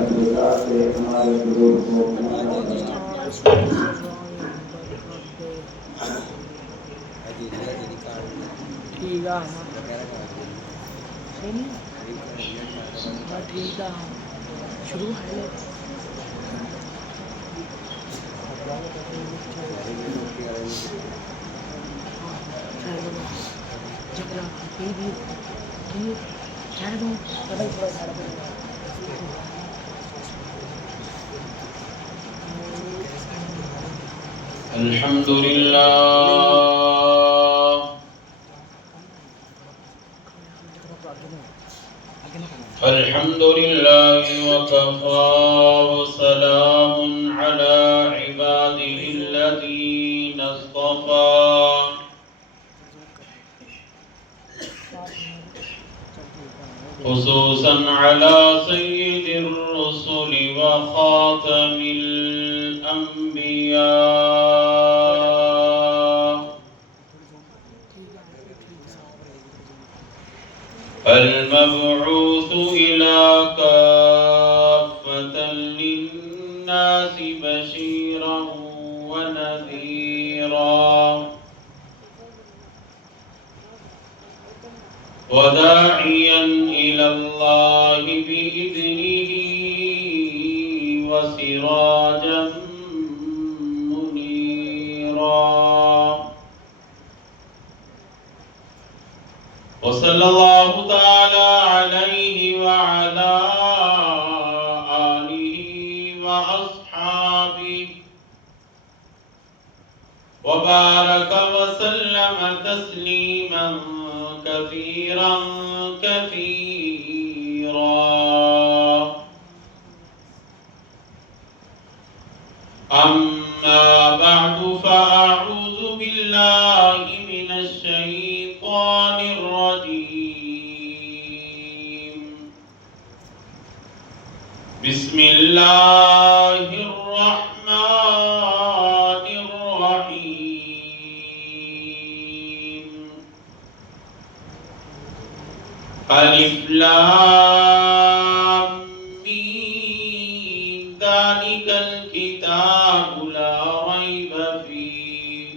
رضا سے ہمارے بزرگ کو ٹھیک ہے ٹھیک ہے شروع ہے الحمد لله الحمد لله وكفى وسلام على عباده الذين اصطفى خصوصا على سيد الرسل وخاتم الأنبياء المبعوث إلى كافة للناس بشيرا ونذيرا وداعيا إلى الله بإذنه وسراجا منيرا وصلى الله تعالى عليه وعلى آله وأصحابه وبارك وسلم تسليما كثيرا كثيرا أما بعد فأعوذ بالله من الشيطان الرجيم بسم الله الرحمن الرحيم ألف لام ميم ذلك الكتاب لا ريب فيه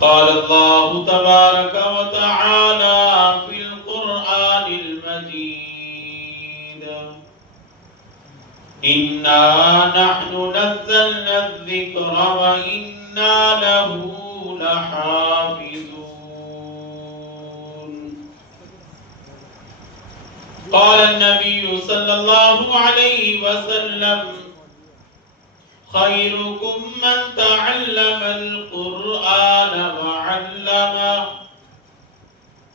قال الله تبارك وتعالى في القرآن المجيد إنا نحن نزلنا الذكر وإنا له لحافظون قال النبي صلى الله عليه وسلم خيركم من تعلم القرآن وعلمه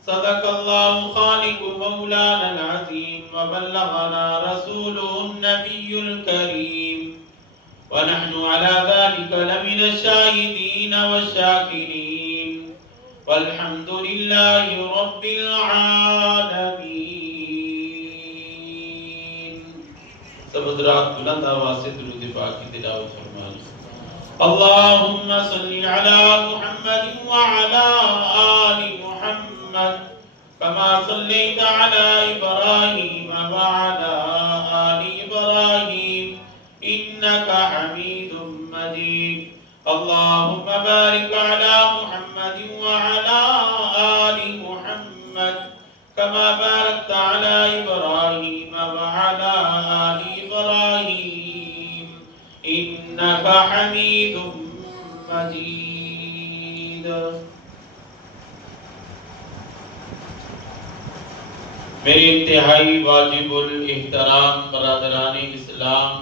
صدق الله خالق مولانا العظيم وبلغنا رسوله النبي الكريم ونحن على ذلك لمن الشاهدين والشاكرين والحمد لله رب العالمين. سب حضرات بلند آواز سے درود پاک کی تلاوت فرمائیں. اللهم صل على محمد وعلى آل محمد كما صليت على إبراهيم وعلى آل إبراهيم إنك حميد مجيد. اللهم بارك على محمد وعلى آل محمد كما باركت على إبراهيم وعلى آل إبراهيم إنك حميد مجيد. میری انتہائی واجب الاحترام برادران اسلام،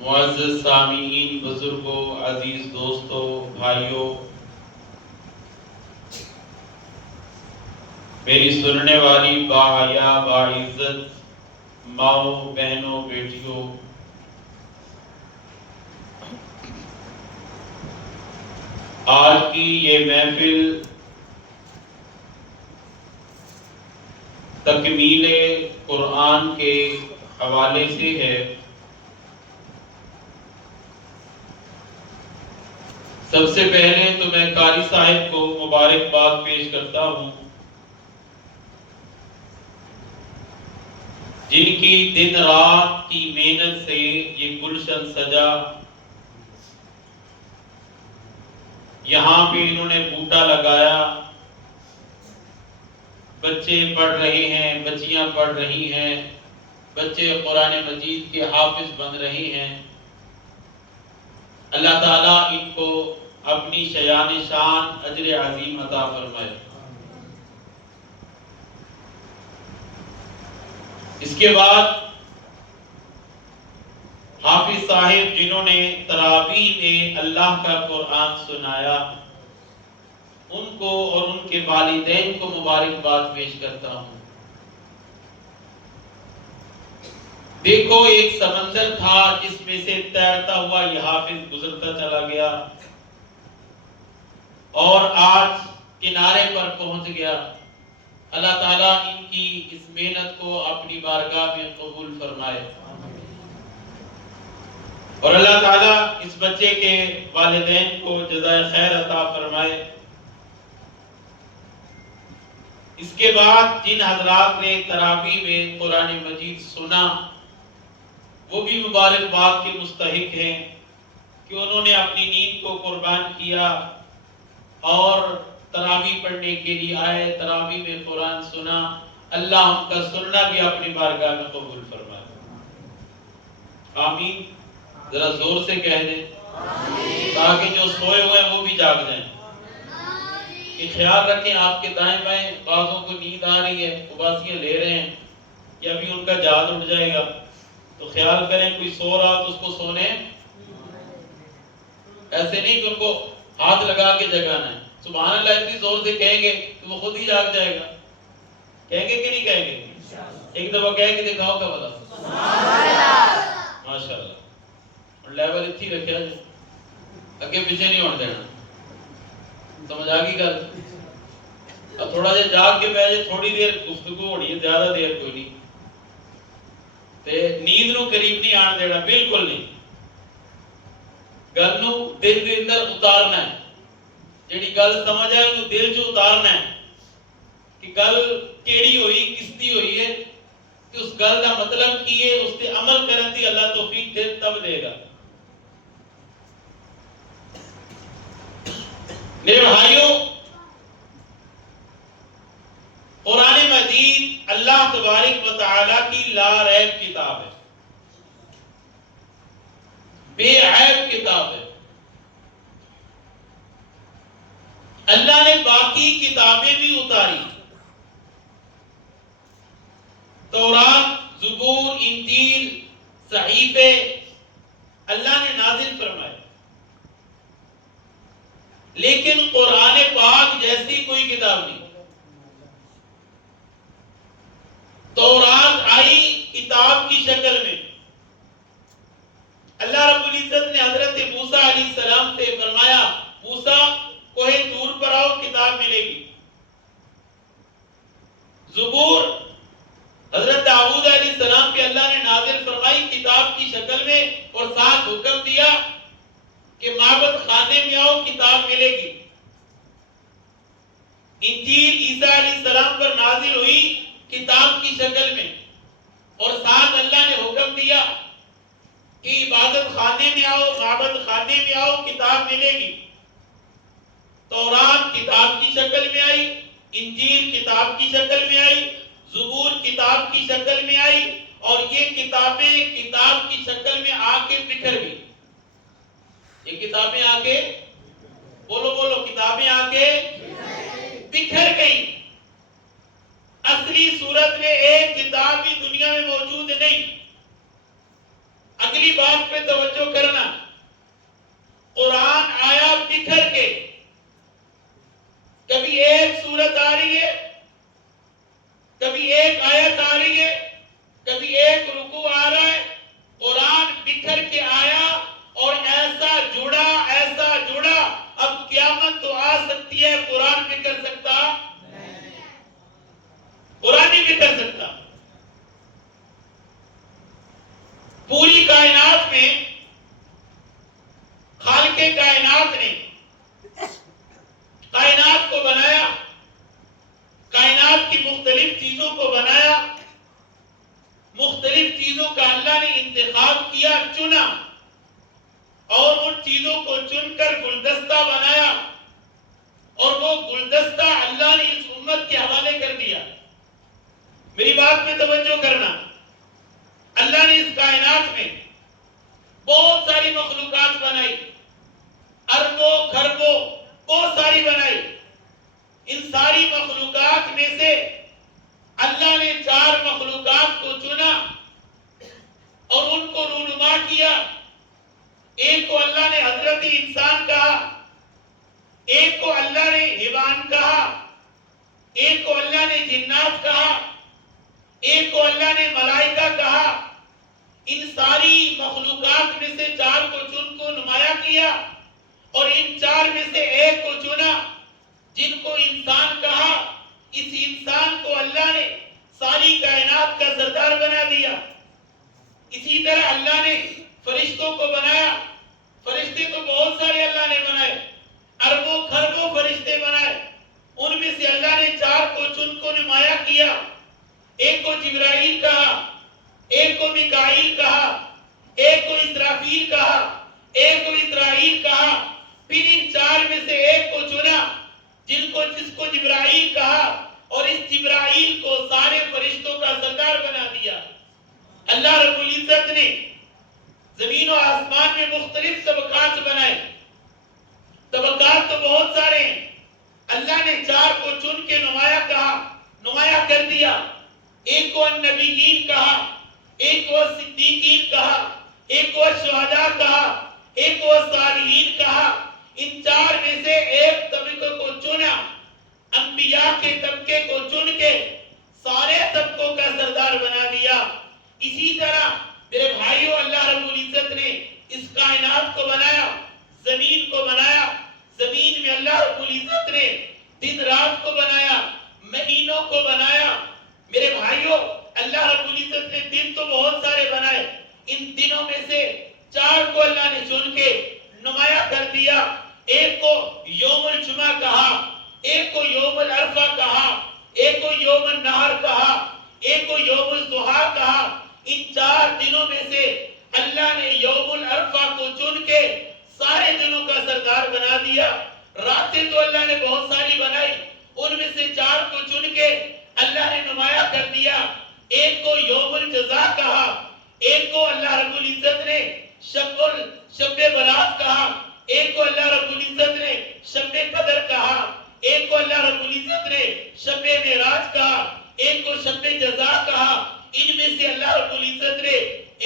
معزز سامعین، بزرگوں، عزیز دوستوں، بھائیوں، میری سننے والی باحیا باعزت ماؤں، بہنوں، بیٹیوں، آج کی یہ محفل تکمیل قرآن کے حوالے سے ہے. سب سے پہلے تو میں قاری صاحب کو مبارکباد پیش کرتا ہوں جن کی دن رات کی محنت سے یہ گلشن سجا، یہاں پہ انہوں نے بوٹا لگایا، بچے پڑھ رہے ہیں، بچیاں پڑھ رہی ہیں، بچے قرآن مجید کے حافظ بن رہے ہیں۔ اللہ تعالیٰ ان کو اپنی شیان شان اجر عظیم عطا فرمائے۔ اس کے بعد حافظ صاحب جنہوں نے تراویح میں اللہ کا قرآن سنایا، ان کو اور ان کے والدین کو مبارکباد پیش کرتا ہوں۔ دیکھو ایک سمندر تھا جس میں سے تیرتا ہوا یہ حافظ گزرتا چلا گیا اور آج کنارے پر پہنچ گیا۔ اللہ تعالیٰ ان کی اس محنت کو اپنی بارگاہ میں قبول فرمائے، اور اللہ تعالیٰ اس بچے کے والدین کو جزائے خیر عطا فرمائے۔ اس کے بعد جن حضرات نے تراویح میں قرآن مجید سنا، وہ بھی مبارکباد کے مستحق ہیں کہ انہوں نے اپنی نیند کو قربان کیا اور تراویح پڑھنے کے لیے آئے، تراویح میں قرآن سنا۔ اللہ ان کا سننا بھی اپنی بارگاہ میں قبول فرمائے۔ آمین۔ ذرا زور سے کہہ دیں تاکہ جو سوئے ہوئے ہیں وہ بھی جاگ جائیں۔ کہ خیال رکھیں آپ کے دائیں بائیں بعضوں کو نیند آ رہی ہے، اباسیاں لے رہے ہیں، یا بھی ان کا جاز اٹھ جائے گا، تو خیال کریں کوئی سو رہا تو اس کو سونے ایسے نہیں کہ ان کو ہاتھ لگا کے جگانا ہے۔ سبحان اللہ اتنی زور سے کہیں گے تو وہ خود ہی جاگ جائے گا۔ کہیں گے کہ نہیں کہیں گے؟ ایک دفعہ کہہ کے دکھاؤ کا بلا ماشاء اللہ۔ اور لیول اتنی رکھیا جو اگے پیچھے نہیں ہونے دینا۔ سمجھ آگی گل؟ اب تھوڑا جا جاگ کے بیٹھ جائے، تھوڑی دیر گفتگو ہونی ہے، زیادہ دیر کوئی نہیں۔ تے نیند نو قریب نہیں آن دینا، بالکل نہیں۔ گل نو دل دے اندر اتارنا ہے، جیڑی گل سمجھ آئے انہوں دل چ اتارنا ہے کہ گل کیڑی ہوئی، کس دی ہوئی ہے، کہ اس گل کا مطلب کی ہے، اس تے عمل کرن دی اللہ توفیق دے تب دے گا۔ میرے بھائیوں، قرآن مجید اللہ تبارک و تعالی کی لا ریب کتاب ہے، بے عیب کتاب ہے۔ اللہ نے باقی کتابیں بھی اتاری، تورات، زبور، انجیل، صحیفے اللہ نے نازل فرمائے، لیکن قرآن پاک جیسی کوئی کتاب نہیں۔ تورات آئی کتاب کی شکل میں، اللہ رب العزت نے حضرت موسیٰ علیہ السلام سے فرمایا موسیٰ کوہ طور پر آؤ، کتاب ملے گی۔ زبور حضرت داؤد علیہ السلام پہ اللہ نے نازل فرمائی کتاب کی شکل میں، اور ساتھ حکم دیا کہ معبد خانے میں آؤ، کتاب ملے گی۔ انجیل عیسیٰ علیہ السلام پر نازل ہوئی کتاب کی شکل میں، اور ساتھ اللہ نے حکم دیا کہ عبادت خانے میں آؤ، معبد خانے میں آؤ، کتاب ملے گی۔ تورات کتاب کی شکل میں آئی، انجیل کتاب کی شکل میں آئی، زبور کتاب کی شکل میں آئی، اور یہ کتابیں کتاب کی شکل میں آ کے بکھر گئی۔ یہ کتابیں آ کے بولو بولو، کتابیں آ کے بکھر گئی۔ اصلی صورت میں ایک کتاب بھی دنیا میں موجود نہیں۔ اگلی بات پہ توجہ کرنا، قرآن آیا بکھر کے، کبھی ایک سورت آ رہی ہے، کبھی ایک آیت آ رہی ہے، کبھی ایک رکوع آ رہا ہے، قرآن بکھر کے آیا اور ایسا جڑا، اب قیامت تو آ سکتی ہے، قرآن بکھر سکتا؟ قرآن نہیں بکھر سکتا۔ پوری کائنات میں خالق کائنات نے کائنات کو بنایا، کائنات کی مختلف چیزوں کو بنایا، مختلف چیزوں کا اللہ نے انتخاب کیا، چنا، اور ان چیزوں کو چن کر گلدستہ بنایا، اور وہ گلدستہ اللہ نے اس امت کے حوالے کر دیا۔ میری بات میں توجہ کرنا، اللہ نے اس کائنات میں بہت ساری مخلوقات بنائی، اربوں خربوں بہت ساری بنائی۔ ان ساری مخلوقات میں سے اللہ نے 4 مخلوقات کو چنا اور ان کو رونما کیا۔ ایک کو اللہ نے حضرت انسان کہا، ایک کو اللہ نے حیوان کہا، ایک کو اللہ نے جنات کہا، ایک کو اللہ نے ملائکہ کہا۔ ان ساری مخلوقات میں سے 4 کو چن کو نمایاں کیا، اور ان 4 میں سے ایک کو چنا جن کو انسان کہا۔ اس انسان کو اللہ نے ساری کائنات کا سردار بنا دیا۔ اسی طرح اللہ نے فرشتوں کو بنایا۔ فرشتے تو بہت سارے اللہ نے بنائے، اربوں خربوں فرشتے بنائے۔ ان میں سے اللہ نے 4 کو چن کو نمایاں کیا۔ ایک کو جبرائیل کہا، ایک کو میکائیل کہا، ایک کو اسرافیل کہا، ایک کو اسرائیل کہا۔ پھر ان 4 میں سے ایک کو چنا جس کو جبرائیل کہا، اور اس جبرائیل کو سارے فرشتوں کا سردار بنا دیا۔ اللہ رب العزت نے زمین و آسمان میں مختلف طبقات بنائے۔ طبقات تو بہت سارے ہیں۔ اللہ نے 4 کو چن کے نمایاں کر دیا۔ ایک کو النبیین کہا، ایک کو صدیقین کہا، ایک کو شہداء کہا، ایک کو صالحین کہا۔ ان 4 میں سے ایک طبقے کو چنا، انبیاء کے طبقے کو چن کے سارے طبقوں کا سردار بنا دیا۔ اسی طرح میرے بھائیوں، اللہ رب العزت نے اس کائنات کو بنایا، زمین کو بنایا۔ زمین میں اللہ رب العزت نے دن رات کو بنایا، مہینوں کو بنایا۔ میرے بھائیوں، اللہ رب العزت نے دن تو بہت سارے بنائے، ان دنوں میں سے 4 کو اللہ نے چن کے نمایاں کر دیا۔ ایک کو یوم الجمعہ کہا، ایک کو یوم العرفہ کہا، ایک کو یوم النہر کہا، ایک کو یوم الضحیٰ کہا۔ ان 4 دنوں میں سے اللہ نے یوم العرفہ کو چن کے سارے دنوں کا سردار بنا دیا۔ راتیں تو اللہ نے بہت ساری بنائی، ان میں سے 4 کو چن کے اللہ نے نمایاں کر دیا۔ ایک کو یوم الجزا کہا، ایک کو اللہ رب العزت نے شب برات کہا، ایک کو اللہ رب العزت نے شب قدر کہا، ایک کو اللہ رب العزت نے شب معراج کہا، ایک کو شب جزا کہا۔ ان میں سے اللہ رب العزت نے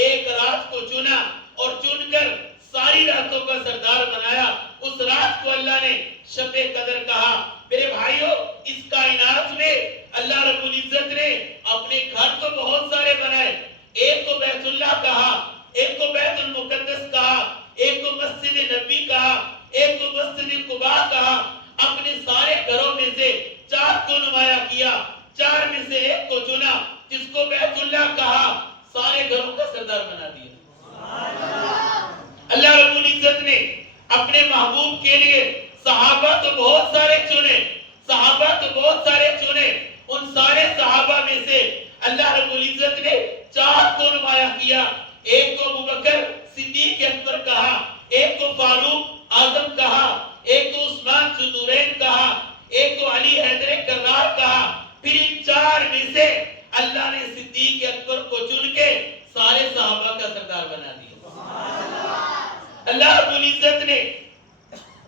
ایک رات کو چنا اور چن کر ساری راتوں کا سردار بنایا۔ اس رات کو اللہ نے شب قدر کہا۔ میرے بھائیوں، اس کائنات میں اللہ رب العزت نے اپنے گھر تو بہت سارے بنائے۔ ایک کو بیت اللہ کہا، ایک کو بیت المقدس کہا، ایک کو مسجد نبی کہا، ایک کو مسجد قباء کہا۔ اپنے سارے گھروں میں سے 4 کو نمایاں کیا، 4 میں سے ایک کو چنا جس کو بیت اللہ کہا، سارے گھروں کا سردار بنا دیا۔ اللہ رب العزت نے اپنے محبوب کے لیے صحابہ تو بہت سارے چنے، ان سارے صحابہ میں سے اللہ رب العزت نے 4 کو نمایاں کیا۔ ایک کو ابوبکر صدیق اکبر کہا، ایک کو فاروق اعظم کہا، ایک کو عثمان ذو النورین کہا، ایک کو علی حیدر کرار کہا۔ پھر ان 4 میں سے اللہ نے صدیق اکبر کو چن کے سارے صحابہ کا سردار بنا دیا۔ اللہ رب العزت نے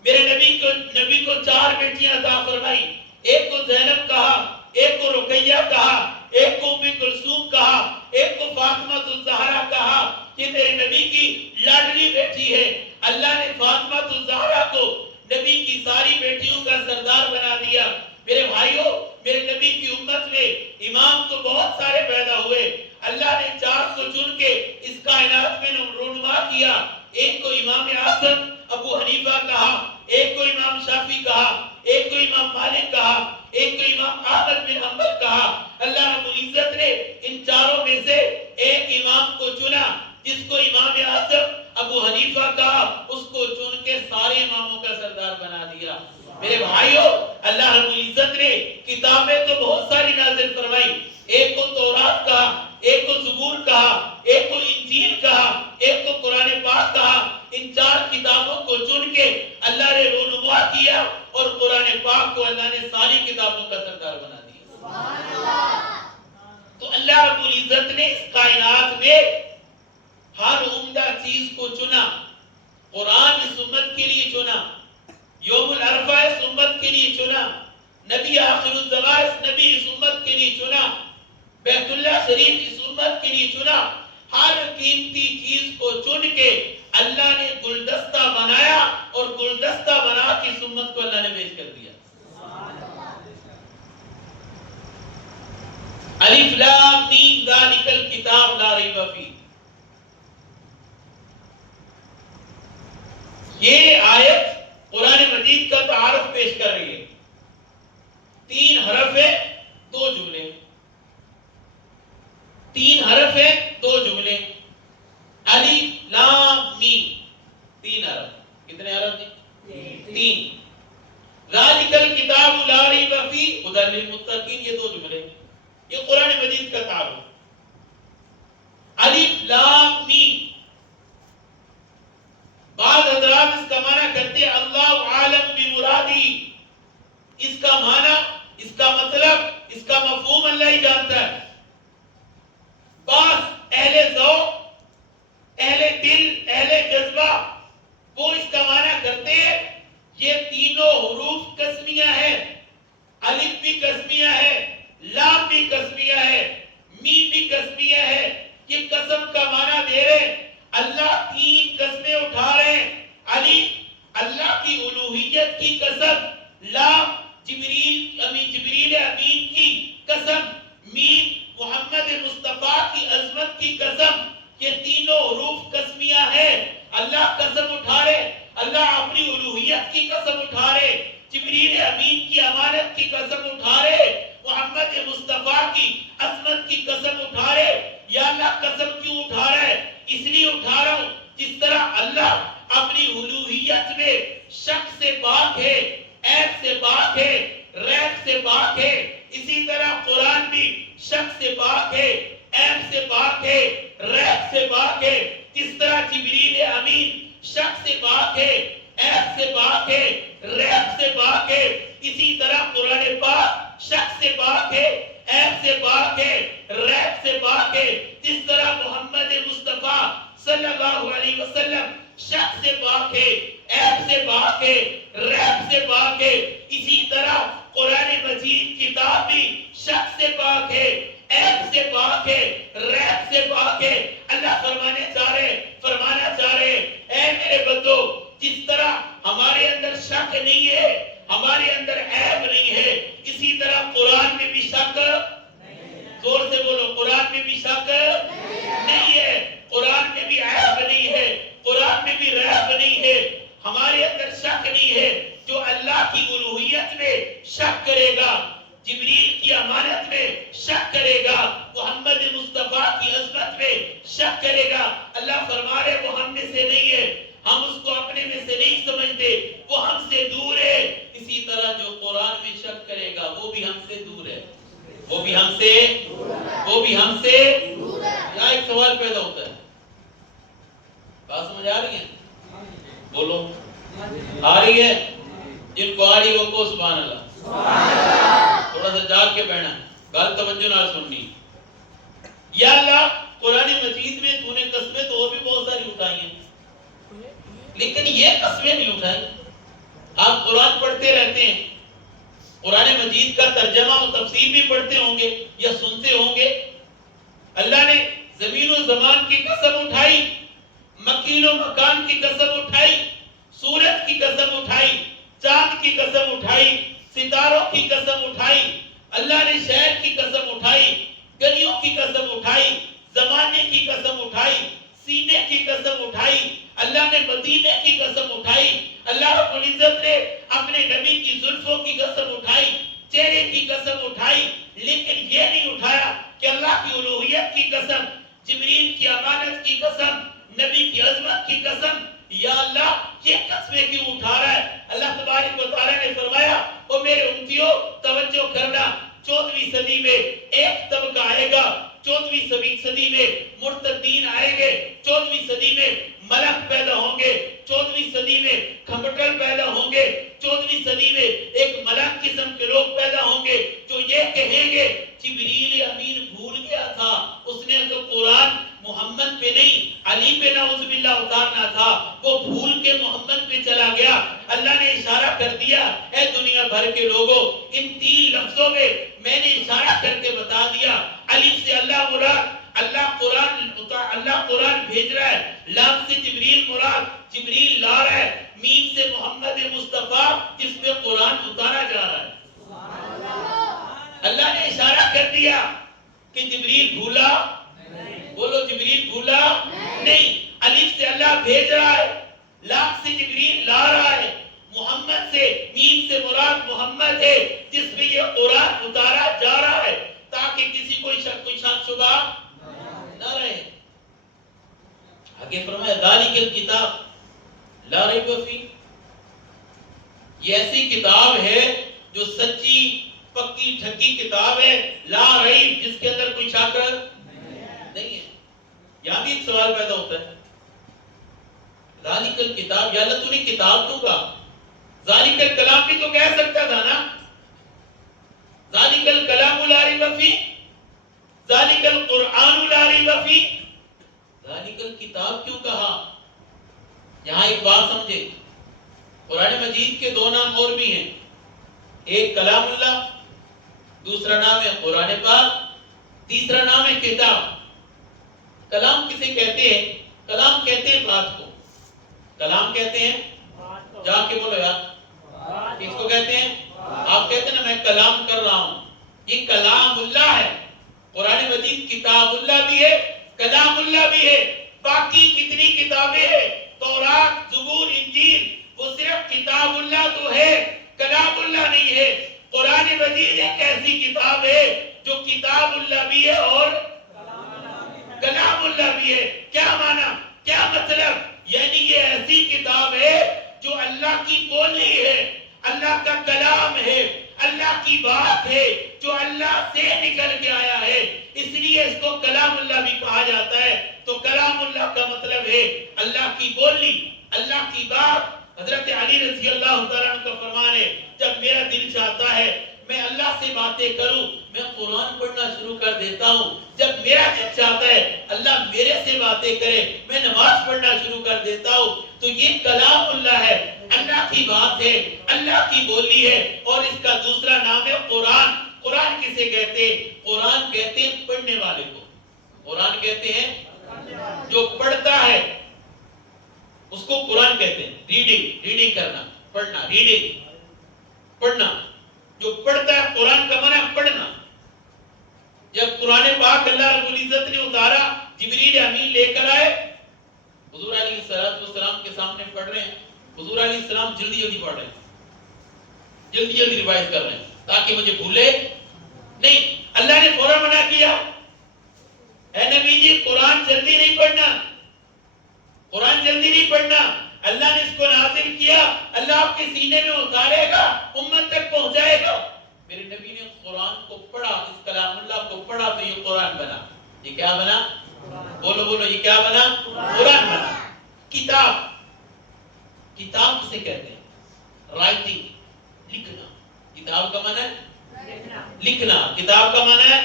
میرے نبی کو 4 بیٹیاں عطا فرمائی۔ ایک کو زینب کہا، ایک کو رقیہ کہا، ایک کو ام کلثوم کہا، ایک کو فاطمہ الزہرا کہا کہ میرے نبی کی لاڈلی بیٹی ہے۔ اللہ نے فاطمہ الزہرا کو نبی کی ساری بیٹیوں کا سردار بنا دیا۔ میرے بھائیوں، میرے نبی کی امت میں امام تو بہت سارے پیدا ہوئے، اللہ نے 4 کو چن کے اس کائنات میں رونما کیا۔ ایک کو امام اعظم ابو حنیفہ کہا، ایک کو امام شافعی کہا، ایک کو امام مالک کہا، ایک کو امام احمد بن حنبل کہا۔ اللہ رب العزت نے ان 4 میں سے ایک امام کو چنا جس کو امام اعظم ابو حنیفہ کہا، اس کو چن کے سارے اماموں کا سردار بنا دیا۔ میرے بھائیوں، اللہ رب العزت نے کتابیں تو بہت ساری نازل فرمائی۔ ایک کو تورات کہا، ایک کو زبور العزت نے اس کائنات میں ہر عمدہ چیز کو چنا. قرآن اس امت کے لیے چنا, یوم العرفہ اس امت کے لیے چنا, نبی آخر الزمان اس نبی اس امت کے لیے چنا, بیت اللہ شریف اس امت کے لیے چنا. ہر قیمتی چیز کو چن کے اللہ نے گلدستہ بنایا اور گلدستہ بنا کے اس امت کو اللہ نے پیش کر دیا. الف لام میم ذالک الکتاب لا ریب فیہ. یہ آیت قرآن مجید کا تعارف پیش کر رہی ہے. 3 حرف ہے 2 جملے, 3 حرف ہے 2 جملے. الف لام میم 3 حرف. کتنے حرف ہیں؟ 3. ذالک الکتاب لا ریب فیہ ھدی للمتقین, یہ 2 جملے. یہ قرآن مجید کا تعارف. الف لام میم, بعض حضرات اس کا معنی کرتے ہیں اللہ عالم بمرادی. اس کا معنی, اس کا مطلب, اس کا مفہوم اللہ ہی جانتا ہے. بعض اہل ذوق, اہل دل, اہل جذبہ وہ اس کا معنی کرتے ہیں یہ تینوں حروف قسمیہ ہیں. الف بھی قسمیہ ہے, لام بھی قسمیہ ہے, میم بھی قسمیہ ہے. یہ قسم کا معنی دے رہے ہیں. اللہ 3 قسمیں اٹھا رہے ہیں. الف اللہ کی الوہیت کی قسم, لام جبریل امین کی قسم, میم محمد مصطفیٰ کی عظمت کی قسم. یہ تینوں حروف قسمیہ ہیں. اللہ قسم اٹھا رہے, اللہ اپنی الوہیت کی قسم اٹھا رہے, جبریل امین کی امانت کی قسم اٹھا رہے, محمد مصطفیٰ کی عظمت کی قسم اٹھا رہے. یا اللہ قسم کیوں اٹھا رہا ہے؟ اس لیے اٹھا رہا ہوں جس طرح اللہ اپنی الوہیت میں شک سے پاک ہے, عیب سے پاک ہے, ریب سے پاک ہے, اسی طرح قرآن بھی شک سے پاک ہے, عیب سے پاک ہے, ریب سے پاک ہے. جس طرح جبریل امین شک سے پاک ہے, عیب سے پاک ہے, ریب سے پاک ہے, اسی طرح قرآن پاک شک سے پاک ہے, عیب سے پاک ہے, ریب سے پاک ہے. جس طرح محمد مصطفیٰ صلی اللہ علیہ وسلم شک سے پاک ہے, عیب سے پاک ہے, ریب سے پاک ہے, اسی طرح قرآن مجید کتاب بھی شک سے پاک ہے, عیب سے پاک ہے, ریب سے پاک ہے. اللہ فرمانا چاہ رہے اے میرے بندو, جس طرح ہمارے اندر شک نہیں ہے, ہمارے اندر عیب نہیں ہے, اسی طرح قرآن میں بھی شک, زور سے بولو, قرآن میں بھی شک نہیں ہے, قرآن میں بھی عیب نہیں ہے, قرآن میں بھی ریب نہیں ہے. ہمارے اندر شک نہیں ہے. جو اللہ کی الوہیت میں شک کرے گا, جبریل کی امانت میں شک کرے گا, محمد مصطفیٰ کی عظمت میں شک کرے گا, اللہ فرما رہے وہ ہم میں سے نہیں ہے, ہم اس کو اپنے میں سے نہیں سمجھتے, وہ ہم سے دور ہے. اسی طرح جو قرآن میں شک کرے گا وہ بھی ہم سے دور ہے, وہ بھی ہم سے یہاں ایک سوال پیدا ہوتا ہے, بات سمجھ آ رہی ہے؟ بولو, آ رہی ہے؟ جن کو آ رہی وہ کو سبحان اللہ. تھوڑا سا جاگ کے بیٹھنا, گل توجہ نہ سننی. یا اللہ قرآن مجید میں تو نے قسمیں تو اور بھی بہت ساری اٹھائی ہیں, لیکن یہ قسمیں نہیں اٹھائی. آپ قرآن پڑھتے رہتے ہیں, قرآن مجید کا ترجمہ و تفسیر بھی پڑھتے ہوں گے یا سنتے ہوں گے. اللہ نے زمین و زمان کی قسم اٹھائی, مکین و مکان کی قسم اٹھائی, سورج کی قسم اٹھائی, چاند کی قسم اٹھائی, ستاروں کی قسم اٹھائی, اللہ نے شہر کی قسم اٹھائی, گلیوں کی قسم اٹھائی, زمانے کی قسم اٹھائی, سینے کی قسم اٹھائی, اللہ نے مدینے کی قسم اٹھائی, اللہ رب العزت نے اپنے نبی کی زلفوں کی قسم اٹھائی, چہرے کی قسم اٹھائی. لیکن یہ نہیں اٹھایا کہ اللہ کی الوہیت کی قسم, جبریل کی امانت کی قسم, نبی کی عظمت کی قسم. یا اللہ یہ قسمیں کیوں اٹھا رہا ہے؟ اللہ تبارک و تعالیٰ نے فرمایا او میرے امتیوں توجہ کرنا, 14ویں صدی میں ایک طبقہ آئے گا, 14ویں صدی میں مرتدین آئیں گے, 14ویں صدی میں ملک پیدا ہوں گے, 14ویں صدی میں کھمبٹل پیدا ہوں گے, 14ویں صدی میں ایک ملک قسم کے لوگ پیدا ہوں گے جو یہ کہیں گے جبریل امین بھول گیا تھا تھا، اس نے تو قرآن محمد پہ نہیں علی پہ نعوذ باللہ اتارنا تھا، وہ بھول کے محمد پہ چلا گیا۔ اللہ نے اشارہ کر دیا، اے دنیا بھر کے لوگوں، ان 3 لفظوں میں نے اشارہ کر کے بتا دیا۔ الف سے اللہ مراد، اللہ قرآن بھیج رہا ہے، لام سے جبریل مراد، جبریل لا رہا ہے، میم سے محمد مصطفیٰ جس پہ قرآن اتارا جا رہا ہے۔ اللہ نے اشارہ کر دیا کہ جبریل بھولا، بولو جبریل بھولا نہیں۔ الف سے اللہ بھیج رہا ہے، لام سے جبریل لا رہا ہے، محمد سے، میم سے مراد محمد ہے جس پہ یہ قرآن اتارا جا رہا ہے، تاکہ کسی کو کوئی شک شبہ نہ رہے۔ آگے فرمایا ذالک الکتاب لا ریب فیہ، یہ ایسی کتاب ہے جو سچی پکی ٹھکی کتاب ہے، لا ریب، جس کے اندر کوئی شک نہیں ہے۔ یہاں بھی ایک سوال پیدا ہوتا ہے، ذالک الکتاب، یا اللہ تو نے کتاب کیوں کہا؟ ذالک الکلام بھی تو کہہ سکتا تھا نا، ذالک الکلام لا ریب فیہ، ذالک القرآن لا ریب فیہ، ذالک الکتاب کیوں کہا؟ یہاں ایک بات سمجھے، قرآن مجید کے 2 نام اور بھی ہیں، ایک کلام اللہ، دوسرا نام ہے قرآن پاک، تیسرا نام ہے کتاب۔ کلام کسے کہتے ہیں؟ کلام کہتے ہیں بات کو، کلام کہتے ہیں، جا کے بولو یار، کس کو کہتے ہیں؟ آپ کہتے ہیں نا میں کلام کر رہا ہوں، یہ کلام اللہ ہے۔ قرآن مجید کتاب اللہ بھی ہے، کلام اللہ بھی ہے۔ باقی کتنی کتابیں ہیں، تورات، زبور، انجیل، وہ صرف کتاب اللہ تو ہے، کلام اللہ نہیں ہے۔ قرآن مجید ایک ایسی کتاب ہے جو کتاب اللہ بھی ہے اور کلام اللہ بھی ہے۔ کیا معنی، کیا مطلب؟ یعنی یہ ایسی کتاب ہے جو اللہ کی بولی ہے، اللہ کا کلام ہے، اللہ کی بات ہے جو اللہ سے نکل کے آیا ہے، اس لیے اس کو کلام اللہ بھی کہا جاتا ہے۔ تو کلام اللہ کا مطلب ہے اللہ کی بولی، اللہ کی بات۔ حضرت علی رضی اللہ تعالیٰ عنہ کا فرمان ہے، جب میرا دل چاہتا ہے میں اللہ سے باتیں کروں، میں قرآن پڑھنا شروع کر دیتا ہوں۔ جب میرا دل چاہتا ہے اللہ میرے سے باتیں کرے، میں نماز پڑھنا شروع کر دیتا ہوں۔ تو یہ کلام اللہ ہے، اللہ کی بات ہے، اللہ کی بولی ہے۔ اور اس کا دوسرا نام ہے قرآن۔ قرآن کسے کہتے ہیں؟ قرآن کہتے ہیں پڑھنے والے کو۔ قرآن کہتے ہیں جو پڑھتا ہے اس کو قرآن کہتے ہیں۔ ریڈنگ کرنا، پڑھنا، ریڈنگ، پڑھنا۔ جو پڑھتا ہے، قرآن کا معنی پڑھنا۔ جب قرآن پاک اللہ رب العزت نے اتارا، جبریل امین لے کر آئے، حضور علیہ السلام کے سامنے پڑھ رہے ہیں۔ حضور علیہ السلام جلدی جلدی پڑھ رہے ہیں، جلدی جلدی روایت کر رہے ہیں تاکہ مجھے بھولے نہیں۔ اللہ نے فوراً منع کیا، اے نبی جی قرآن جلدی نہیں پڑھنا، قرآن جلدی نہیں پڑھنا۔ اللہ نے اس کو نازل کیا، اللہ آپ کے سینے میں اتارے گا، امت تک پہنچائے گا۔ میرے نبی نے قرآن کو پڑھا، اس کلام اللہ کو پڑھا تو یہ قرآن بنا۔ یہ کیا بنا؟ بولو بولو، یہ کیا بنا؟ قرآن بنا۔ کتاب، کتاب کسے کہتے ہیں؟ رائٹنگ، لکھنا۔ کتاب کا معنی ہے لکھنا، کتاب کا معنی ہے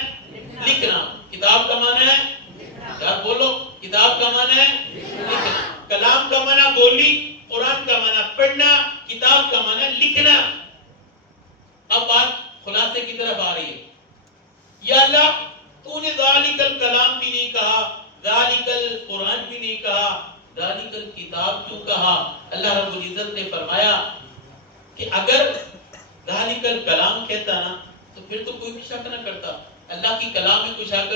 لکھنا، کتاب کا معنی ہے یار بولو، کتاب کا معنی ہے لکھنا۔ کلام کا معنی بولی، قرآن کا معنی پڑھنا، کتاب کا معنی لکھنا۔ اب بات خلاصے کی طرف آ رہی ہے، یا اللہ تو نے ذالک الکلام بھی نہیں کہا، ذالک القرآن بھی نہیں کہا، ذالک الکتاب کیوں کہا؟ اللہ رب العزت نے فرمایا کہ اگر ذالک الکلام کہتا نا تو پھر تو کوئی بھی شک نہ کرتا۔ اللہ کی کلام میں کوئی شک،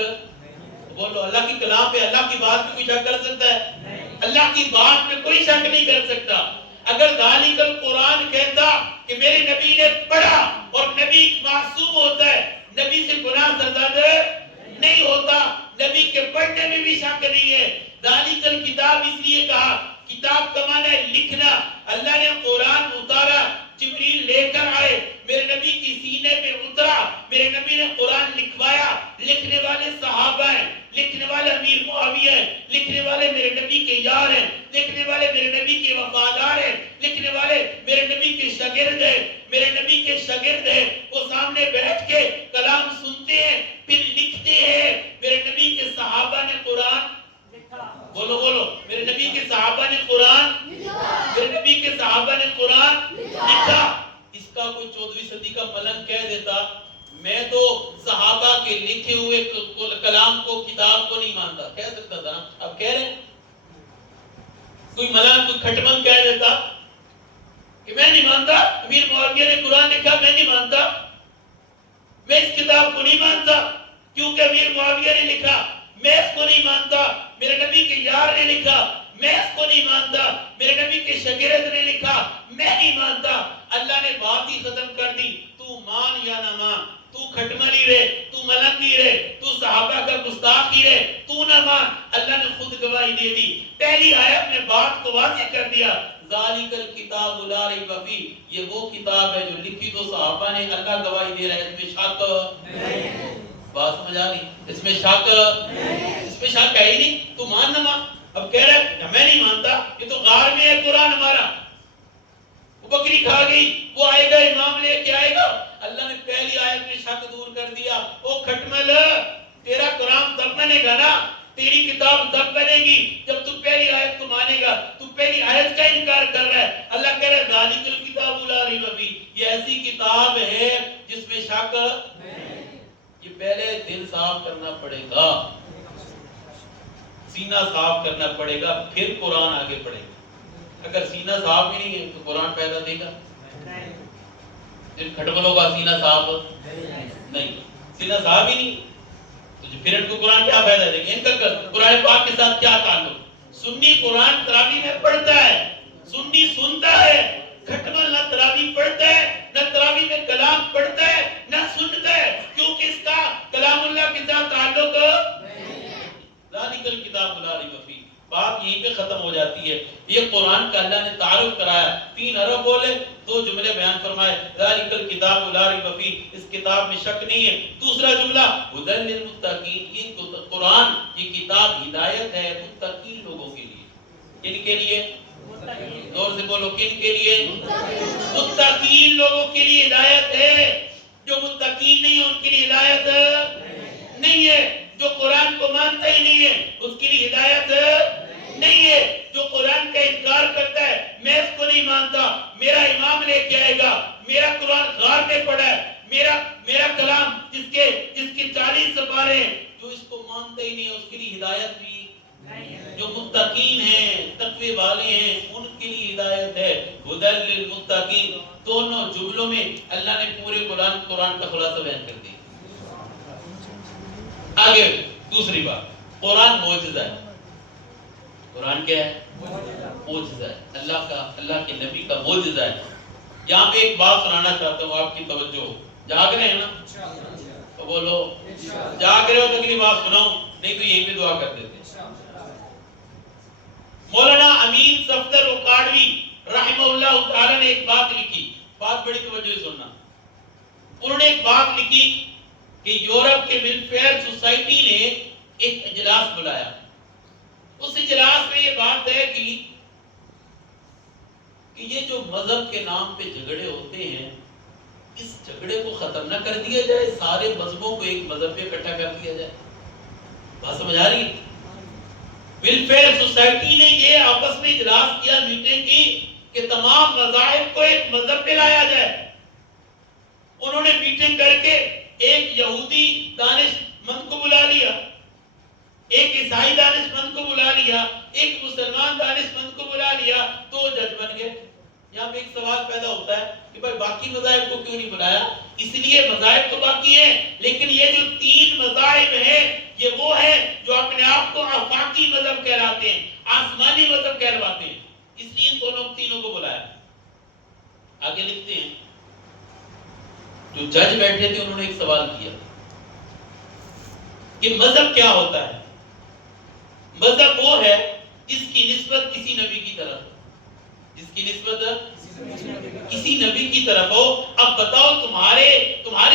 بولو اللہ کی کلام پہ، اللہ کی بات پہ کوئی شک کر سکتا ہے؟ اللہ کی بات پہ کوئی شک نہیں کر سکتا۔ اگر ذالک القرآن کہتا کہ میرے نبی نے پڑھا، اور نبی معصوم ہوتا ہے، نبی سے گناہ سرزد نہیں ہوتا، نبی کے پڑھنے میں بھی شک نہیں ہے۔ ذالک الکتاب اس لیے کہا، کتاب کا معنی ہے لکھنا۔ اللہ نے قرآن اتارا، جبریل لے کر آئے، میرے نبی کی سینے میں اترا، میرے نبی نے قرآن لکھوایا۔ لکھنے والے صحابہ ہیں، لکھنے والے امیر معاویہ ہیں، لکھنے والے میرے نبی کے یار ہیں، لکھنے والے میرے نبی کے وفادار ہیں، لکھنے والے میرے نبی کے شاگرد ہیں، میرے نبی کے شاگرد ہیں۔ وہ سامنے بیٹھ کے کلام سنتے ہیں، پھر لکھتے ہیں۔ میرے نبی کلام کو کتاب کو نہیں مانتا، کہہ سکتا تھا نا، اب کہہ رہے ہیں کوئی ملنگ کوئی کھٹمن کہہ دیتا کہ میں نہیں مانتا امیر معاویہ نے قرآن لکھا، میں نہیں مانتا، میں اس کتاب کو نہیں مانتا کیونکہ امیر معاویہ نے لکھا، میں اس کو نہیں مانتا، میرے نبی کے یار نے لکھا، میں اس کو نہیں مانتا، میرے نبی کے شاگرد نے لکھا، میں نہیں مانتا۔ اللہ نے بات ہی ختم کر دی، تو مان یا نہ مان، تو کھٹملی رہے، تو ملنگی رہے، تو صحابہ کا گستاخی رہے، تو نہ مان۔ اللہ نے خود گواہی دے دی، پہلی آیت میں بات کو واضح کر دیا، ذالک الکتاب لا ریب فیہ، یہ وہ کتاب ہے جو لکھی تو صحابہ نے، اللہ گواہی دے رہا ہے، اس میں شک نہیں۔ بات سمجھ آ گئی؟ اس میں شک اس میں شک ہے ہی نہیں، تو مان نہ مان۔ اب کہہ رہا ہے میں نہیں مانتا، یہ تو غار میں ہے قرآن ہمارا، وہ بکری کھا گئی، وہ آئے گا امام لے کے آئے گا۔ اللہ نے پہلی آیت میں شک دور کر دیا، او کھٹمل تیرا قرآن تب بنے گا نا، تیری کتاب تب بنے گی جب تو پہلی آیت کو مانے گا، تو پہلی آیت کا انکار کر رہا ہے۔ اللہ کہہ رہا ہے ذالک الکتاب لا ریب فیہ، یہ ایسی کتاب ہے جس میں شک نہیں۔ یہ پہلے دل صاف کرنا پڑے گا، سینہ صاف کرنا پڑے گا، پھر قرآن آگے پڑھے گا۔ اگر سینہ صاف ہی نہیں ہے تو قرآن پیدا دے گا؟ جن کھٹملوں کا سینہ صاف نہیں، سینہ صاف ہی نہیں تو پھر ان کو قرآن کیا فائدہ دے گا؟ ان کا قرآن پاک کے ساتھ کیا تعلق؟ سنی قرآن تراویح میں پڑھتا ہے، سنی سنتا ہے، کھٹمل نہ تراویح پڑھتا ہے، نہ تراویح میں کلام پڑھتا ہے، نہ سنتا ہے، کیونکہ اس کا کلام اللہ کے ساتھ تعلق ذالک الکتاب لا ریب فیہ۔ بات یہیں پہ ختم ہو جاتی ہے۔ یہ قرآن کا اللہ نے تعارف کرایا، 3 عرب بولے، 2 جملے بیان فرمائے، ذالک الکتاب لا ریب فیہ، اس کتاب میں شک نہیں ہے۔ دوسرا جملہ ھدی للمتقین، یہ قرآن یہ کتاب ہدایت ہے متقین لوگوں کے لیے۔ کن کے لیے؟ زور سے بولو، کن کے لیے؟ متقین لوگوں کے لیے ہدایت ہے۔ جو متقین نہیں ہیں ان کے لیے ہدایت نہیں ہے۔ جو قرآن کو مانتا ہی نہیں ہے اس کے لیے ہدایت نہیں ہے۔ جو قرآن کا انکار کرتا ہے، میں اس کو نہیں مانتا، میرا امام لے کے آئے گا، میرا قرآن غار میں پڑا ہے، میرا کلام جس کے 40 سپارے ہیں، جو اس کو مانتا ہی نہیں ہے اس کے لیے ہدایت بھی نہیں ہے۔ جو متقین ہیں، تقوی والے ہیں، ان کے لیے ہدایت ہے، ھدی للمتقین۔ دونوں جملوں میں اللہ نے پورے قرآن کا خلاصہ بیان کر دیا۔ آگے دوسری بات، قرآن معجزہ ہے۔ قرآن کیا ہے؟ معجزہ ہے، اللہ کے نبی کا معجزہ ہے۔ یہاں پہ ایک بات سنانا چاہتا ہوں، آپ کی توجہ، جاگ رہے ہیں نا؟ تو بولو جاگ رہے ہو تو اگلی بات سناؤ، نہیں تو یہیں پہ دعا کر دیتے ہیں۔ مولانا امین صفدر اکاڑوی رحمہ اللہ تعالی نے ایک بات لکھی، بات بڑی توجہ سے سننا۔ انہوں نے ایک بات لکھی کہ یورپ کے ویلفیئر سوسائٹی نے ایک اجلاس بلایا۔ اس اجلاس میں یہ بات ہے کہ یہ جو مذہب کے نام پہ جھگڑے ہوتے ہیں، اس جھگڑے کو ختم نہ کر دیا جائے، سارے مذہبوں کو ایک مذہب پہ اکٹھا کر دیا جائے۔ بات سمجھ آ رہی ہے؟ ویلفیئر سوسائٹی نے یہ آپس میں اجلاس کیا، میٹنگ کی کہ تمام مذاہب کو ایک مذہب پہ لایا جائے۔ انہوں نے میٹنگ کر کے ایک یہودی دانش مند کو بلا لیا، ایک عیسائی دانش مند کو بلا لیا، ایک مسلمان دانش مند کو بلا لیا، 2 جج بن گئے۔ یہاں پہ ایک سوال پیدا ہوتا ہے کہ بھائی باقی مذاہب کو کیوں نہیں بلایا؟ اس لیے مذاہب تو باقی ہیں، لیکن یہ جو 3 مذاہب ہیں یہ وہ ہیں جو اپنے آپ کو آفاقی مذہب کہلاتے ہیں، آسمانی مذہب کہلواتے ہیں، اس لیے ان دونوں تینوں کو بلایا۔ آگے لکھتے ہیں جو جج بیٹھے تھے انہوں نے ایک سوال کیا کہ مذہب کیا ہوتا ہے؟ مذہب وہ ہے جس کی نسبت کسی نبی کی طرف ہو، جس کی نسبت کسی نبی کی طرف ہو۔ اب بتاؤ تمہارے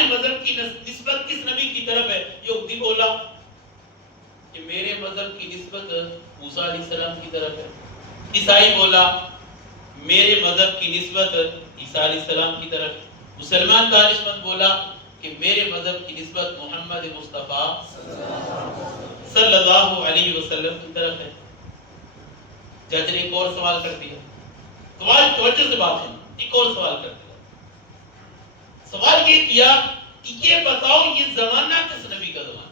مذہب کی نسبت کس نبی کی طرف ہے؟ یہودی بولا کہ میرے مذہب کی نسبت موسیٰ علیہ السلام کی طرف ہے۔ عیسائی بولا میرے مذہب کی نسبت عیسیٰ علیہ السلام کی طرف ہے۔ مسلمان دانش مند بولا کہ میرے مذہب کی نسبت محمد مصطفیٰ صلی اللہ علیہ وسلم کی طرف ہے۔ جج نے ایک اور سوال کر دیا، سوال توجہ سے بات سنو، ایک اور سوال کر دیا۔ سوال یہ کیا کہ یہ بتاؤ یہ زمانہ کس نبی کا زمانہ؟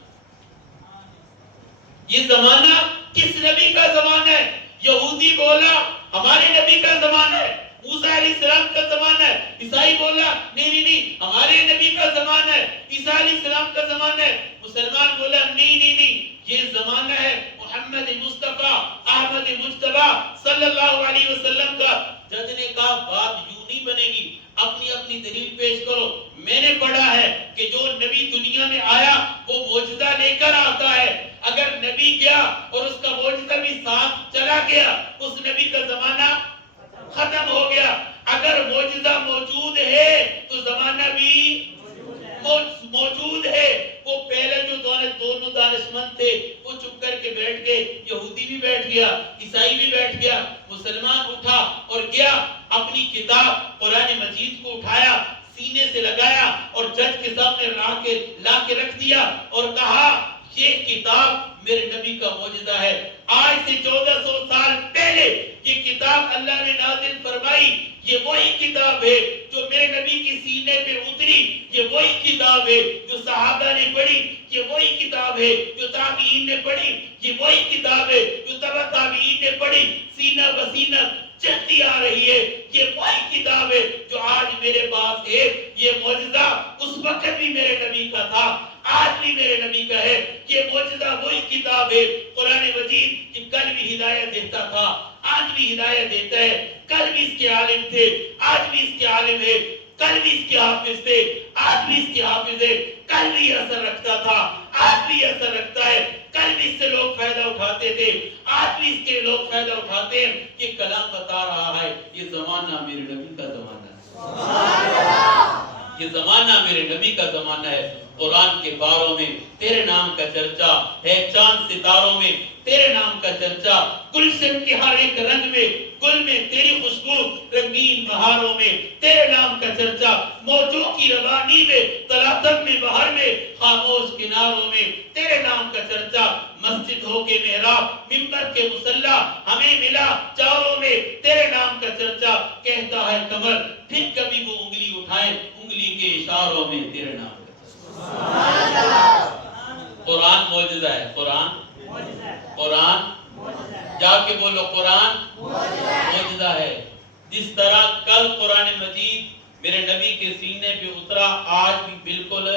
یہ زمانہ کس نبی کا زمانہ ہے؟ یہودی بولا ہمارے نبی کا زمانہ ہے، موسیٰ علیہ السلام کا زمانہ ہے۔ عیسائی بولا نہیں ہمارے نبی کا زمانہ ہے، عیسیٰ علیہ السلام کا زمانہ ہے۔ مسلمان بولا نہیں یہ زمانہ ہے محمد مصطفیٰ احمد مجتبیٰ صلی اللہ علیہ وسلم کا۔ جج نے کہا بات یوں نہیں بنے گی، اپنی اپنی دلیل پیش کرو۔ میں نے پڑھا ہے کہ جو نبی دنیا میں آیا وہ معجزہ لے کر آتا ہے، اگر نبی گیا اور اس کا معجزہ بھی ساتھ چلا گیا اس نبی کا زمانہ ختم ہو گیا۔ اگر معجزہ موجود ہے تو زمانہ بھی موجود ہے۔ وہ پہلے جو دونوں دانشمند تھے وہ چپ کر کے بیٹھ گئے، یہودی بھی بیٹھ گیا، عیسائی بھی بیٹھ گیا، مسلمان اٹھا اور گیا اپنی کتاب قرآن مجید کو اٹھایا، سینے سے لگایا اور جج کے سامنے لا کے رکھ دیا اور کہا یہ کتاب میرے نبی کا معجزہ ہے۔ آج سے 1400 سال پہلے یہ کتاب اللہ نے نازل فرمائی، یہ وہی کتاب ہے جو میرے نبی کی سینے پہ اتری، یہ وہی کتاب ہے جو صحابہ نے پڑھی، یہ وہی کتاب ہے جو تابعین نے پڑھی، یہ وہی کتاب ہے جو تبع تابعین نے پڑھی، سینہ بسینہ چلتی آ رہی ہے۔ یہ وہی کتاب ہے جو آج میرے پاس ہے۔ یہ معجزہ اس وقت بھی میرے نبی کا تھا، آج بھی میرے نبی کا ہے۔ یہ معجزہ وہی کتاب ہے قرآن مجید کہ کل بھی ہدایت دیتا تھا، آج بھی ہدایت دیتا ہے، کل بھی اس کے عالم تھے، آج بھی اس کے عالم ہے، کل بھی اس کے حافظ تھے، آج بھی اس کے حافظ ہے، کل بھی اثر رکھتا تھا، آج بھی اثر رکھتا ہے، کل بھی اس سے لوگ فائدہ اٹھاتے تھے، آج بھی اس کے لوگ فائدہ اٹھاتے ہیں۔ یہ کلام بتا رہا ہے یہ زمانہ میرے نبی کا زمانہ ہے، یہ زمانہ میرے نبی کا زمانہ ہے۔ قرآن کے باروں میں تیرے نام کا چرچا ہے، چاند ستاروں میں تیرے نام کا چرچا، گلشن کے ہر ایک رنگ میں گل میں تیری خوشبو، رنگین بہاروں میں تیرے نام کا چرچا، موجوں کی روانی میں تلاطم میں بہر میں خاموش کناروں میں تیرے نام کا چرچا، مسجد ہو کے محراب منبر کے مصلی ہمیں ملا چاروں میں تیرے نام کا چرچا، کہتا ہے قمر پھر کبھی وہ انگلی اٹھائے انگلی کے اشاروں میں تیرے نام کا چرچا۔ قرآن معجزہ ہے، قرآن جا کے بولو قرآن معجزہ ہے۔ جس طرح کل قرآن مجید میرے نبی کے سینے پہ اترا، آج بھی بالکل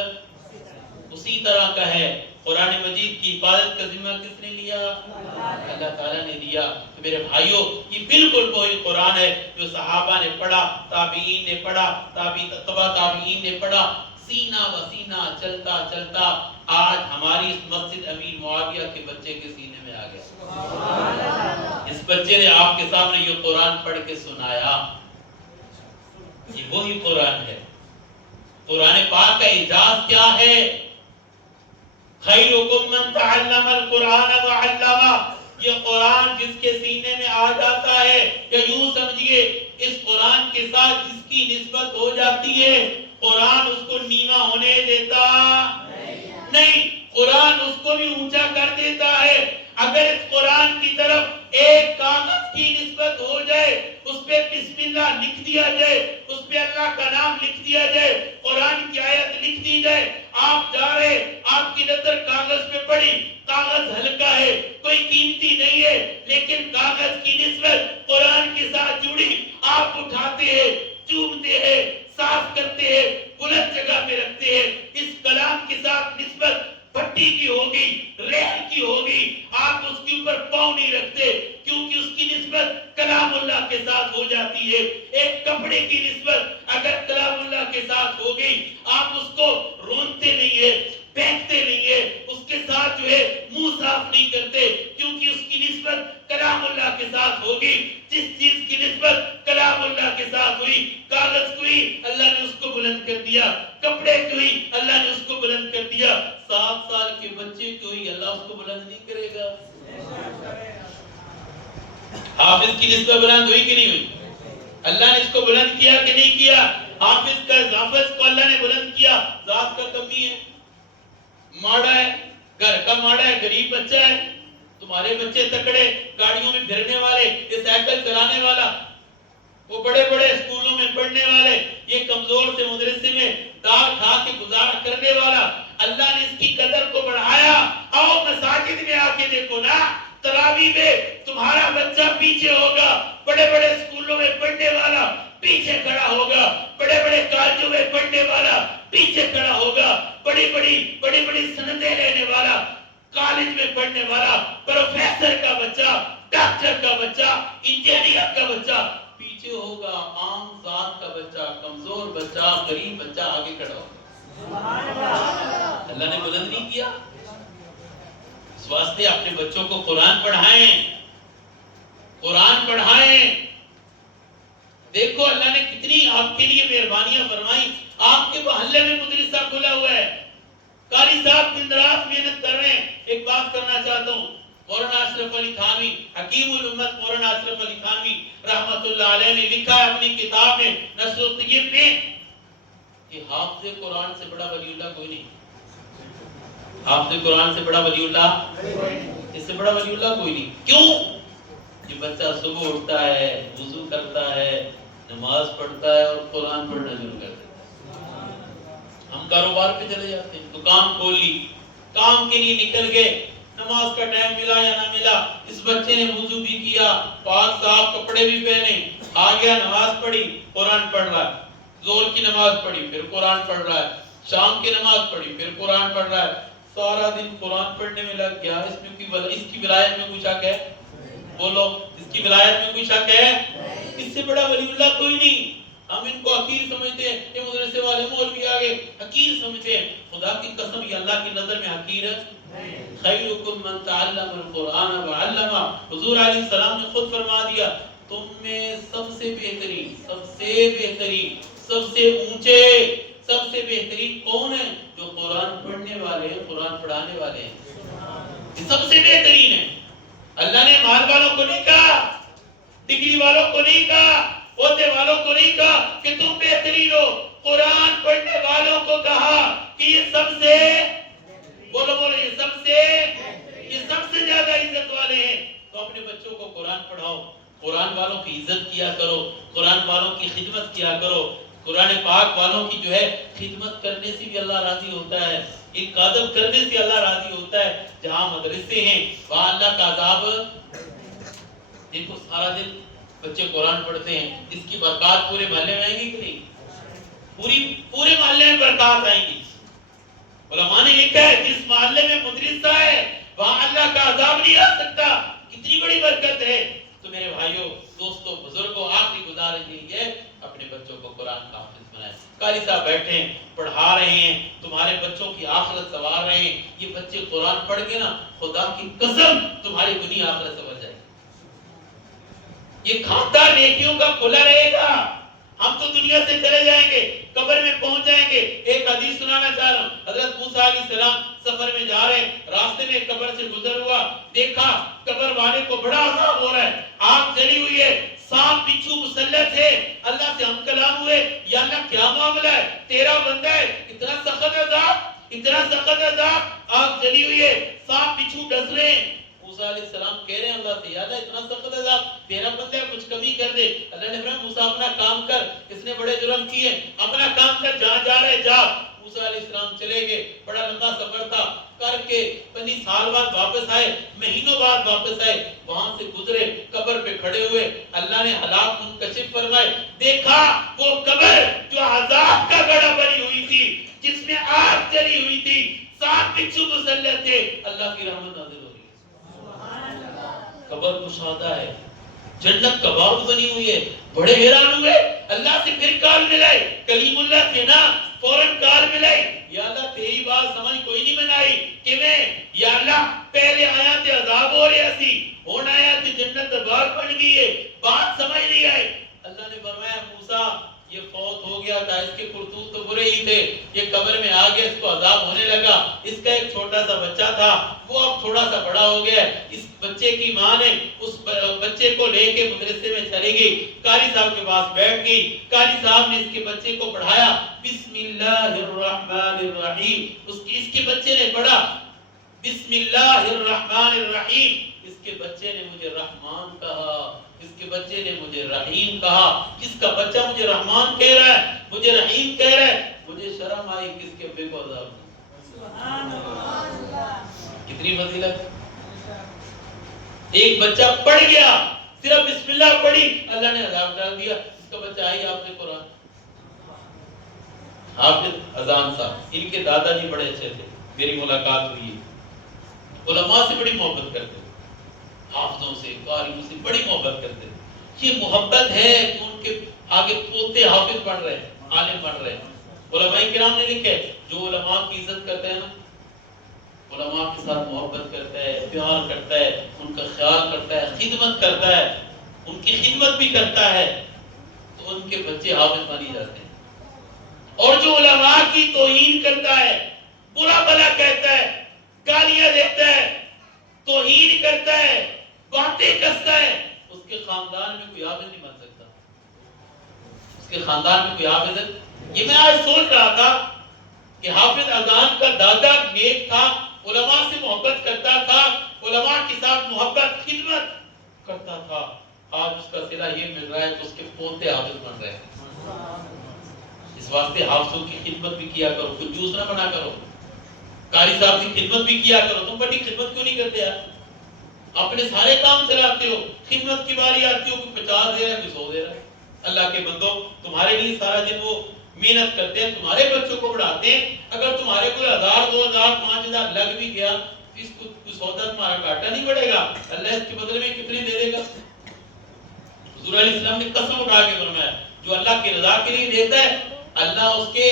اسی طرح کا ہے۔ قرآن مجید کی حفاظت کا ذمہ کس نے لیا؟ اللہ تعالیٰ نے لیا۔ تو میرے بھائیوں یہ بالکل وہی قرآن ہے جو صحابہ نے پڑھا، تابعین نے پڑھا، تبع تابعین نے پڑھا، سینہ بسینہ چلتا چلتا آج ہماری اس مسجد امیر معاویہ کے بچے کے سینے میں آ گیا۔ اس بچے نے آپ کے سامنے یہ قرآن پڑھ کے سنایا۔ یہ وہی قرآن ہے۔ قرآن پاک کا اعجاز کیا ہے؟ خیرکم من تعلم القرآن وعلمہ۔ یہ قرآن جس کے سینے میں آ جاتا ہے، یا یوں سمجھیے اس قرآن کے ساتھ جس کی نسبت ہو جاتی ہے، قرآن اس کو نیواں ہونے دیتا نہیں، قرآن اس کو بھی اونچا کر دیتا ہے۔ اگر اس قرآن کی طرف ایک کاغذ کی نسبت ہو جائے، اس پہ بسم اللہ لکھ دیا جائے، اس پہ اللہ کا نام لکھ دیا جائے، قرآن کی آیت لکھ دی جائے، آپ جا رہے، آپ کی نظر کاغذ پہ پڑی، کاغذ ہلکا ہے، کوئی قیمتی نہیں ہے، لیکن کاغذ کی نسبت قرآن کے ساتھ جڑی، آپ اٹھاتے ہیں، چومتے ہیں، صاف کرتے ہیں، بلند جگہ پہ رکھتے ہیں۔ اس کلام کے ساتھ نسبت پٹی کی ہوگی، ریل کی ہوگی، آپ اس کے اوپر پاؤں نہیں رکھتے، کیونکہ اس کی نسبت کلام اللہ کے ساتھ ہو جاتی ہے۔ ایک کپڑے کی نسبت اگر کلام اللہ کے ساتھ ہوگی، آپ اس کو رونتے نہیں ہے، پھینکتے نہیں ہے، اس کے ساتھ جو ہے منہ صاف نہیں کرتے، کیونکہ اس کی نسبت کلام اللہ کے ساتھ ہوگی۔ جس چیز کی نسبت کلام اللہ کے ساتھ ہوئی، کاغذ کو ہی اللہ نے اس کو بلند کر دیا، کپڑے کو ہی اللہ نے اس کو بلند کر دیا، 7 سال کے بچے کو ہی اللہ اس کو بلند نہیں کرے گا۔ حافظ کی نسبت بلند ہوئی کہ نہیں ہوئی؟ اللہ نے اس کو بلند کیا کہ نہیں کیا؟ حافظ کو اللہ نے بلند کیا۔ ذات کا کمی ہے، ماڑا ہے، گھر کا ماڑا ہے، غریب بچہ ہے، تمہارے بچے تکڑے، گاڑیوں میں پھرنے والے، یہ سائیکل چلانے والا، وہ بڑے بڑے اسکولوں میں پڑھنے والے، یہ کمزور سے مدرسے میں دال کھا کے گزارا کرنے والا، اللہ نے اس کی قدر کو بڑھایا۔ آؤ مساجد میں آ کے دیکھو نا، تراویح میں تمہارا بچہ پیچھے ہوگا، بڑے بڑے اسکولوں میں پڑھنے والا پیچھے کھڑا ہوگا، بڑے بڑے کالجوں میں پڑھنے والا پیچھے کھڑا ہوگا، بڑی بڑی سندیں لینے والا، کالج میں پڑھنے والا، پروفیسر کا بچہ، ڈاکٹر کا بچہ، انجینئر کا بچہ پیچھے ہوگا، عام ذات کا بچہ، کمزور بچہ، غریب بچہ آگے کھڑا ہوگا۔ اللہ نے بلند نہیں کیا؟ اس واسطے اپنے بچوں کو قرآن پڑھائیں، قرآن پڑھائیں۔ دیکھو اللہ نے کتنی آپ کے لیے مہربانیاں فرمائی، آپ کے محلے میں مدرسہ کھلا ہوا ہے، قاری صاحب دن رات محنت کر رہے ہیں۔ ایک بات کرنا چاہتا ہوں، مولانا اشرف علی تھانوی، حکیم الامت مولانا اشرف علی تھانوی رحمت اللہ علیہ نے لکھا ہے اپنی کتاب میں نشر و طیب میں کہ حافظ قرآن سے بڑا ولی اللہ کوئی نہیں۔ حافظ قرآن سے بڑا ولی اللہ، اس سے بڑا ولی اللہ کوئی نہیں۔ کیوں؟ یہ بچہ صبح اٹھتا ہے، وضو کرتا ہے، نماز پڑھتا ہے اور قرآن پڑھنا شروع کر دیتا ہے۔ ہم کاروبار پہ چلے جاتے ہیں، دکان کھول لی، کام کے لیے نکل گئے، نماز کا ٹائم ملا یا نہ ملا، اس بچے نے وضو بھی کیا، پاک صاف کپڑے بھی پہنے، آ گیا، نماز پڑھی، قرآن پڑھ رہا ہے، زور کی نماز پڑھی پھر قرآن پڑھ رہا ہے، شام کی نماز پڑھی پھر قرآن پڑھ رہا ہے، سارا دن قرآن پڑھنے میں لگ گیا۔ اس کی ولایت میں کوئی شک ہے؟ بولو، اس کی ولایت میں کوئی شک ہے؟ اس سے بڑا ولی اللہ کوئی نہیں۔ ہم ان کو حقیر سمجھتے ہیں، یہ مدرسے والے مولوی آگے حقیر سمجھتے ہیں۔ خدا کی قسم یہ اللہ کی نظر میں حقیر ہے۔ خیرکم من تعلم القرآن وعلمہ، حضور علیہ السلام نے خود فرما دیا تم میں سب سے بہترین، سب سے بہترین، سب سے اونچے، سب سے بہترین کون ہے؟ جو قرآن پڑھنے والے ہیں، قرآن پڑھانے والے ہیں، یہ سب سے بہترین ہے۔ اللہ نے مال والوں کو نہیں کہا، ڈگری والوں کو نہیں کہا، عہدے والوں کو نہیں کہا کہ تم بہترین ہو، قرآن پڑھنے والوں کو کہا کہ یہ سب سے، بولو بولو، یہ سب سے زیادہ عزت والے ہیں۔ تو اپنے بچوں کو قرآن پڑھاؤ، قرآن والوں کی عزت کیا کرو، قرآن والوں کی خدمت کیا کرو۔ قرآن پاک والوں کی جو ہے خدمت کرنے سے بھی اللہ راضی ہوتا ہے، ایک ادب کرنے سے اللہ راضی ہوتا ہے۔ جہاں مدرسے ہیں وہاں اللہ کا عذاب، دیکھو سارا دن بچے قرآن پڑھتے ہیں، اس کی برکات پورے محلے میں آئیں گی کہ نہیں؟ پورے محلے میں برکات آئیں گی۔ علماء نے لکھا ہے جس محلے میں مدرسہ ہے وہاں اللہ کا عذاب نہیں آ سکتا۔ کتنی بڑی برکت ہے۔ تو میرے بھائیوں، دوستوں، بزرگوں، آخری گزارش یہی ہے اپنے بچوں کو قرآن کا حافظ بنائیں۔ قاری صاحب بیٹھے ہیں، پڑھا رہے ہیں، تمہارے بچوں کی آخرت سنوار رہے ہیں۔ یہ بچے قرآن پڑھ کے نا، خدا کی قسم تمہاری دنیا آخرت سنور جائے گی۔ یہ کھاتا نیکیوں کا کھلا رہے گا۔ ہم تو دنیا سے چلے جائیں گے، قبر میں پہنچ جائیں گے۔ ایک حدیث سنانا چاہ رہا ہوں۔ حضرت موسیٰ علیہ السلام سفر میں جا رہے ہیں، راستے میں قبر سے گزر ہوا، دیکھا قبر والے کو بڑا عذاب ہو رہا ہے، آگ جلی ہوئی ہے، سانپ بچھو مسلط ہے۔ اللہ سے ہم کلام ہوئے، یا اللہ کیا معاملہ ہے، تیرا بندہ ہے، اتنا سخت عذاب، اتنا سخت عذاب، آگ جلی ہوئی ہے، سانپ بچھو ڈس رہے ہیں۔ موسیٰ علیہ السلام کہہ رہے ہیں اللہ سے، یا اللہ اتنا سخت عذاب، تیرا بندہ ہے، کچھ کمی کر دے۔ اللہ نے فرمایا موسیٰ اپنا کام کر، اس نے بڑے جرم کیے، اپنا کام کر، جہاں جا رہے جا۔ موسیٰ علیہ السلام چلے گئے، بڑا لمبا سفر تھا، کر کے 25 سال بعد واپس آئے، مہینوں بعد واپس آئے، وہاں سے گزرے، قبر پہ کھڑے ہوئے، اللہ نے حالات منکشف فرمائے، دیکھا وہ قبر جو عذاب کا گڑھا بنی ہوئی تھی، جس میں آگ جلی ہوئی تھی، سانپ بچھو مسلط تھے، اللہ کی رحمت نازل ہو رہی ہے۔ قبر کشادہ ہے، جنت کا باغ بنی ہوئی ہے۔ بڑے حیران ہوئے، اللہ سے پھر کال ملائے، کلیم اللہ تھے نا، فوراً کال ملائی، یا اللہ تیری بات سمجھ کوئی نہیں بنائی کہ میں، یا اللہ پہلے آیا تھے عذاب ہو رہا سی، ہونا آیا تھے جنت باغ بن گئی ہے، بات سمجھ نہیں آئی۔ اللہ نے فرمایا موسیٰ یہ فوت ہو گیا تھا، اس کے کرتوت تو برے ہی تھے، یہ قبر میں آ گیا، اس کو عذاب ہونے لگا، اس کا ایک چھوٹا سا بچہ تھا، وہ اب تھوڑا سا بڑا ہو گیا، اس بچے کی ماں نے اس بچے کو لے کے مدرسے میں چلی گئی، قاری صاحب کے پاس بیٹھ گئی، قاری صاحب نے اس کے بچے کو پڑھایا، بسم اللہ الرحمن الرحیم، اس کے بچے نے پڑھا بسم اللہ الرحمن الرحیم، اس کے بچے نے مجھے رحمان کہا، اس کے بچے نے مجھے رحیم کہا۔ کس کا بچہ مجھے رحمان کہہ رہا ہے، مجھے رحیم کہہ رہا ہے، مجھے شرم آئی، کس کے ابے کو عذاب۔ کتنی فضیلت، ایک بچہ پڑھ گیا، صرف بسم اللہ پڑھی، اللہ نے عذاب ڈال دیا، اس کا بچہ آئی آپ نے قرآن۔ حافظ اذان صاحب، ان کے دادا جی بڑے اچھے تھے، میری ملاقات ہوئی ہے، علماء سے بڑی محبت کرتے تھے، حافظوں سے، قاریوں سے بڑی محبت کرتے تھے۔ یہ محبت ہے کہ ان کے آگے پوتے حافظ بن رہے ہیں، عالم بن رہے ہیں۔ علماء کرام نے لکھا ہے، جو علماء کی عزت کرتا ہے نا، علماء کے ساتھ محبت کرتا ہے، پیار کرتا ہے، ان کا خیال کرتا ہے، خدمت کرتا ہے، ان کی خدمت بھی کرتا ہے، تو ان کے بچے حافظ بن جاتے ہیں۔ اور جو علماء کی توہین کرتا ہے، برا بھلا کہتا ہے، گالیاں دیتا ہے، توہین کرتا ہے، باتیں کرتا ہے، اس کے خاندان میں کوئی حافظ نہیں بن سکتا، اس کے خاندان میں کوئی حافظ ہے۔ یہ میں آج سوچ رہا تھا کہ حافظ اذان کا دادا نیک تھا، علماء سے محبت کرتا تھا، علماء کے ساتھ محبت خدمت کرتا تھا، آج اس کا صلہ یہ مل رہا ہے کہ اس کے پوتے حافظ بن رہے ہیں۔ اس واسطے حافظوں کی خدمت بھی کیا کرو، کنجوس نہ بنا کرو، قاری صاحب کی خدمت بھی کیا کرو۔ تم بڑی خدمت کیوں نہیں کرتے یار؟ اپنے سارے کام چلاتے ہو، خدمت کی باری آتی ہو، کوئی 50 دے رہا ہے، کوئی 100 دے رہا ہے۔ اللہ کے بندو، تمہارے لیے سارا دن وہ محنت کرتے ہیں، تمہارے بچوں کو پڑھاتے ہیں، اگر تمہارے کو 1000 2000 5000 لگ بھی گیا، اس کو سودا تمہارا گھاٹا نہیں پڑے گا، اللہ اس کے بدلے میں کتنی دے دے گا؟ حضور علیہ السلام نے قسم اٹھا کے فرمایا، جو اللہ کی رضا کے لیے دیتا ہے، اللہ اس کے